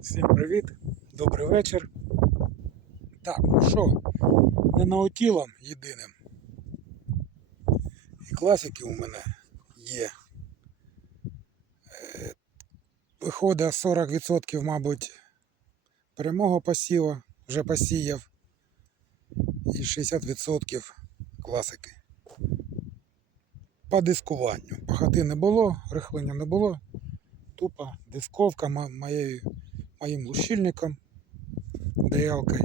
Всім привіт, добрий вечір. Так, ну що, не наутілом єдиним. І класики у мене є. Виходить 40%, мабуть, прямого посіва, вже посіяв. І 60% класики. По дискуванню. Пахоти не було, рихлення не було. Тупо дисковка моєю, моїм лущильником, деялкою.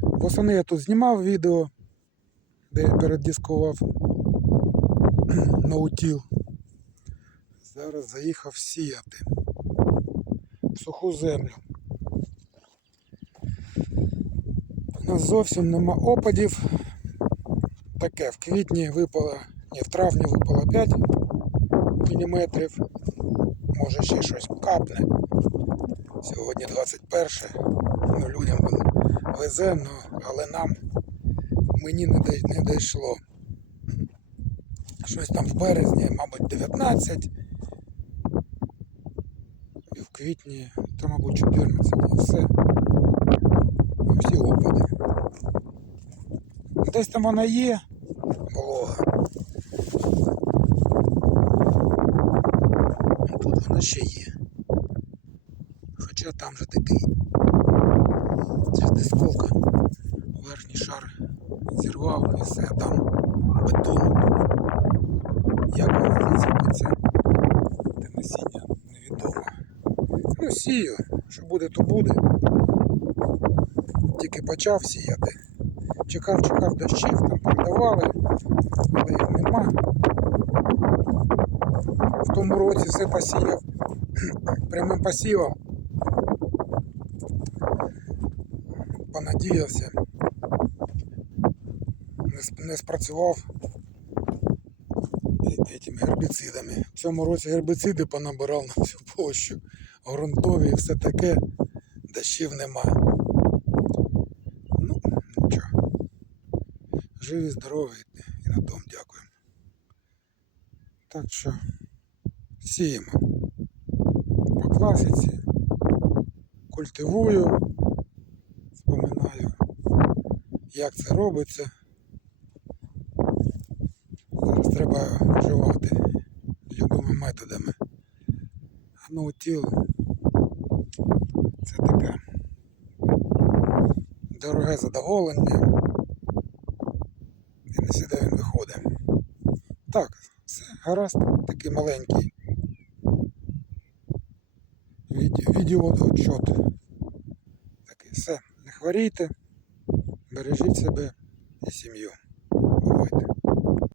Восени я тут знімав відео, де я передискував наутіл. Зараз заїхав сіяти в суху землю. У нас зовсім нема опадів. Таке в квітні випало, ні, в травні випало 5 мм. Може ще щось капне. Сьогодні 21. Ну, людям везе, ну, але нам мені не, дійшло. Щось там в березні, мабуть, 19. Квітні, то, мабуть, 14. І все. Всі опади. Десь там вона є, волога. Тут вона ще є. Хоча там же такий. Це ж дисковка. Верхній шар зірвав і все, там бетон. Як воно зацепиться, Сію, що буде, то буде. Тільки почав сіяти. Чекав, чекав дощів, там передавали, але їх нема. В тому році все посіяв прямим посівом. Понадіявся. Не, спрацював этими гербіцидами. В цьому році гербіциди понабирав на всю площу. Грунтові і все таке. Дощів нема. Ну, нічого. Живі, здорові і на тому дякуємо. Так що сіємо по класиці, культивую, споминаю, як це робиться. Зараз треба вживати любими методами. А наутіл це таке дороге задоволення. І не сюди він виходить. Так, все, гаразд, такий маленький. Відео, відеоотчот. Такий, все, не хворійте, бережіть себе і сім'ю. Бувайте.